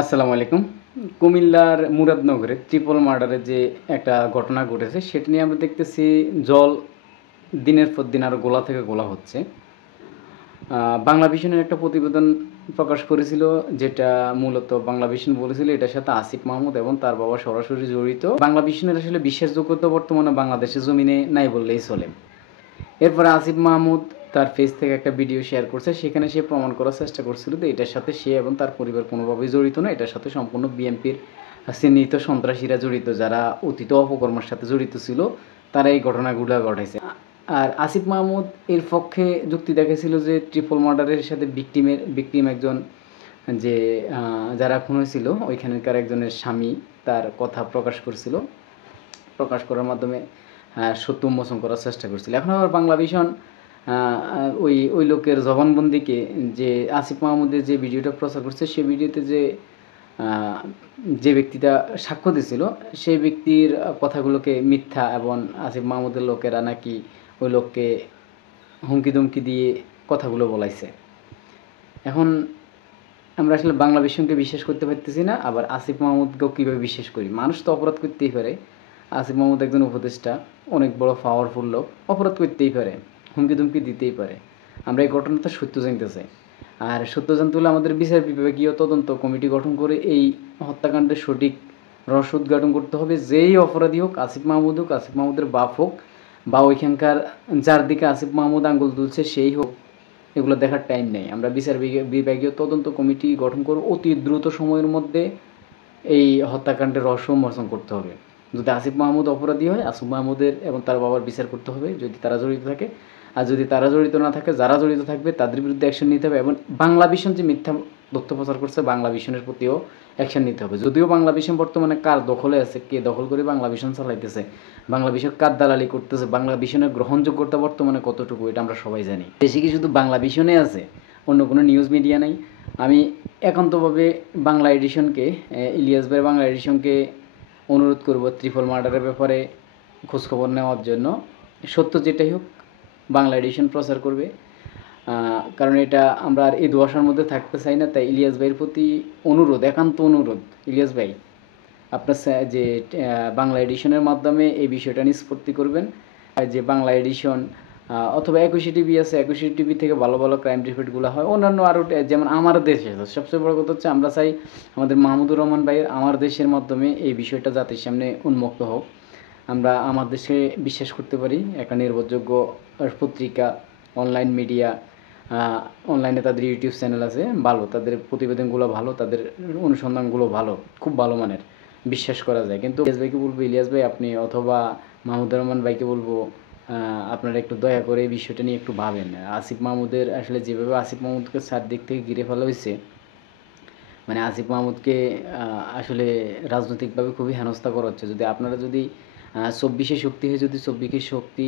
আসসালামু আলাইকুম। কুমিল্লার মুরাদনগরে ট্রিপল মার্ডারের যে একটা ঘটনা ঘটেছে সেটা নিয়ে আমরা দেখতেছি জল দিনের পর দিন আরও গোলা থেকে গোলা হচ্ছে। বাংলা ভিশনের একটা প্রতিবেদন প্রকাশ করেছিল, যেটা মূলত বাংলা ভিশন বলেছিল এটার সাথে আসিফ মাহমুদ এবং তার বাবা সরাসরি জড়িত। বাংলা ভিশনের আসলে বিশ্বাসযোগ্যতা বর্তমানে বাংলাদেশের জমিনে নাই বললেই চলে। এরপরে আসিফ মাহমুদ তার ফেস থেকে একটা ভিডিও শেয়ার করছে, সেখানে সে প্রমাণ করার চেষ্টা করছিল যে এটার সাথে সে এবং তার পরিবার কোনোভাবেই জড়িত না, এটার সাথে সম্পূর্ণ বিএনপির চিহ্নিত সন্ত্রাসীরা জড়িত, যারা অতীত অপকর্মের সাথে জড়িত ছিল, তারা এই ঘটনাগুলো ঘটাইছে। আর আসিফ মাহমুদ এর পক্ষে যুক্তি দেখেছিল যে ট্রিপল মার্ডারের সাথে ভিকটিম একজন, যে যারা খুন হয়েছিল ওইখানকার একজনের স্বামী তার কথা প্রকাশ করছিল, প্রকাশ করার মাধ্যমে সত্য উন্মোচন করার চেষ্টা করছিল। এখন আবার বাংলা ভিশন ওই ওই লোকের জবানবন্দিকে, যে আসিফ মাহমুদের যে ভিডিওটা প্রচার করছে সেই ভিডিওতে যে ব্যক্তিটা সাক্ষ্য দিছিল সেই ব্যক্তির কথাগুলোকে মিথ্যা, এবং আসিফ মাহমুদের লোকেরা নাকি ওই লোককে হুমকি ধমকি দিয়ে কথাগুলো বলাইছে। এখন আমরা আসলে বাংলা ভিশনকে বিশ্বাস করতে পারতেছি না, আবার আসিফ মাহমুদকেও কীভাবে বিশ্বাস করি? মানুষ তো অপরাধ করতেই পারে। আসিফ মাহমুদ একজন উপদেষ্টা, অনেক বড় পাওয়ারফুল লোক, অপরাধ করতেই পারে, হুমকি ধুমকি দিতেই পারে। আমরা এই ঘটনাটা সত্য জানতে চাই, আর সত্য জানতে হলে আমাদের বিচার বিভাগীয় তদন্ত কমিটি গঠন করে এই হত্যাকাণ্ডের সঠিক রহস্য উদ্ঘাটন করতে হবে। যেই অপরাধী হোক, আসিফ মাহমুদ হোক, আসিফ মাহমুদের বাপ হোক, বা ওইখানকার যার দিকে আসিফ মাহমুদ আঙ্গুল তুলছে সেই হোক, এগুলো দেখার টাইম নেই। আমরা বিচার বিভাগীয় তদন্ত কমিটি গঠন করে অতি দ্রুত সময়ের মধ্যে এই হত্যাকাণ্ডের রহস্য উন্মোচন করতে হবে। যদি আসিফ মাহমুদ অপরাধী হয়, আসিফ মাহমুদের এবং তার বাবার বিচার করতে হবে যদি তারা জড়িত থাকে। আর যদি তারা জড়িত না থাকে, যারা জড়িত থাকবে তাদের বিরুদ্ধে অ্যাকশন নিতে হবে। এবং বাংলা ভিশন যে মিথ্যা তথ্য প্রচার করছে, বাংলা ভিশনের প্রতিও অ্যাকশন নিতে হবে। যদিও বাংলা ভিশন বর্তমানে কার দখলে আছে, কে দখল করে বাংলা ভিশন চালাইতেছে, বাংলা ভিশন কার দালালি করতেছে, বাংলা ভিশনের গ্রহণযোগ্যতা বর্তমানে কতটুকু, এটা আমরা সবাই জানি। দেশে কি শুধু বাংলা ভিশনে আছে, অন্য কোনো নিউজ মিডিয়া নাই? আমি একান্তভাবে বাংলা এডিশনকে, ইলিয়াস ভাইয়ের বাংলা এডিশনকে অনুরোধ করব ট্রিপল মার্ডারের ব্যাপারে খোঁজখবর নেওয়ার জন্য। সত্য যেটাই হোক বাংলা এডিশন প্রচার করবে, কারণ এটা আমরা আর এই দুয়াশার মধ্যে থাকতে চাই না। তাই ইলিয়াস ভাইয়ের প্রতি অনুরোধ, একান্ত অনুরোধ, ইলিয়াস ভাই আপনার যে বাংলা এডিশনের মাধ্যমে এই বিষয়টা নিষ্পত্তি করবেন, যে বাংলা এডিশন অথবা একুশে টিভি আছে, একুশে টিভি থেকে ভালো ভালো ক্রাইম রিপোর্টগুলো হয়। অন্যান্য আরও যেমন আমার দেশে সবচেয়ে বড় কথা হচ্ছে, আমরা চাই আমাদের মাহমুদুর রহমান ভাইয়ের আমার দেশের মাধ্যমে এই বিষয়টা জাতির সামনে উন্মুক্ত হোক। আমরা আমার দেশে বিশ্বাস করতে পারি, একটা নির্ভরযোগ্য পত্রিকা, অনলাইন মিডিয়া, অনলাইনে তাদের ইউটিউব চ্যানেল আছে ভালো, তাদের প্রতিবেদনগুলো ভালো, তাদের অনুসন্ধানগুলো ভালো, খুব ভালো মানের, বিশ্বাস করা যায়। কিন্তু ইলিয়াস ভাইকে বলবো, ইলিয়াস ভাই আপনি অথবা মাহমুদুর রহমান ভাইকে বলবো, আপনারা একটু দয়া করে এই বিষয়টা নিয়ে একটু ভাবেন। আসিফ মাহমুদের আসলে যেভাবে আসিফ মাহমুদকে চারদিক থেকে ঘিরে ফেলা হয়েছে, মানে আসিফ মাহমুদকে আসলে রাজনৈতিকভাবে খুবই হেনস্থা করা হচ্ছে। যদি আপনারা যদি 24-এ শক্তি হয়ে যদি 24-এর শক্তি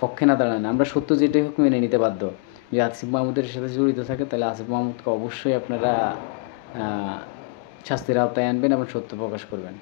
পক্ষে না দাঁড়ান, আমরা সত্য যেটাই হোক মেনে নিতে বাধ্য। যদি আসিফ মাহমুদের সাথে জড়িত থাকে তাহলে আসিফ মাহমুদকে অবশ্যই আপনারা শাস্তির আওতায় আনবেন এবং সত্য প্রকাশ করবেন।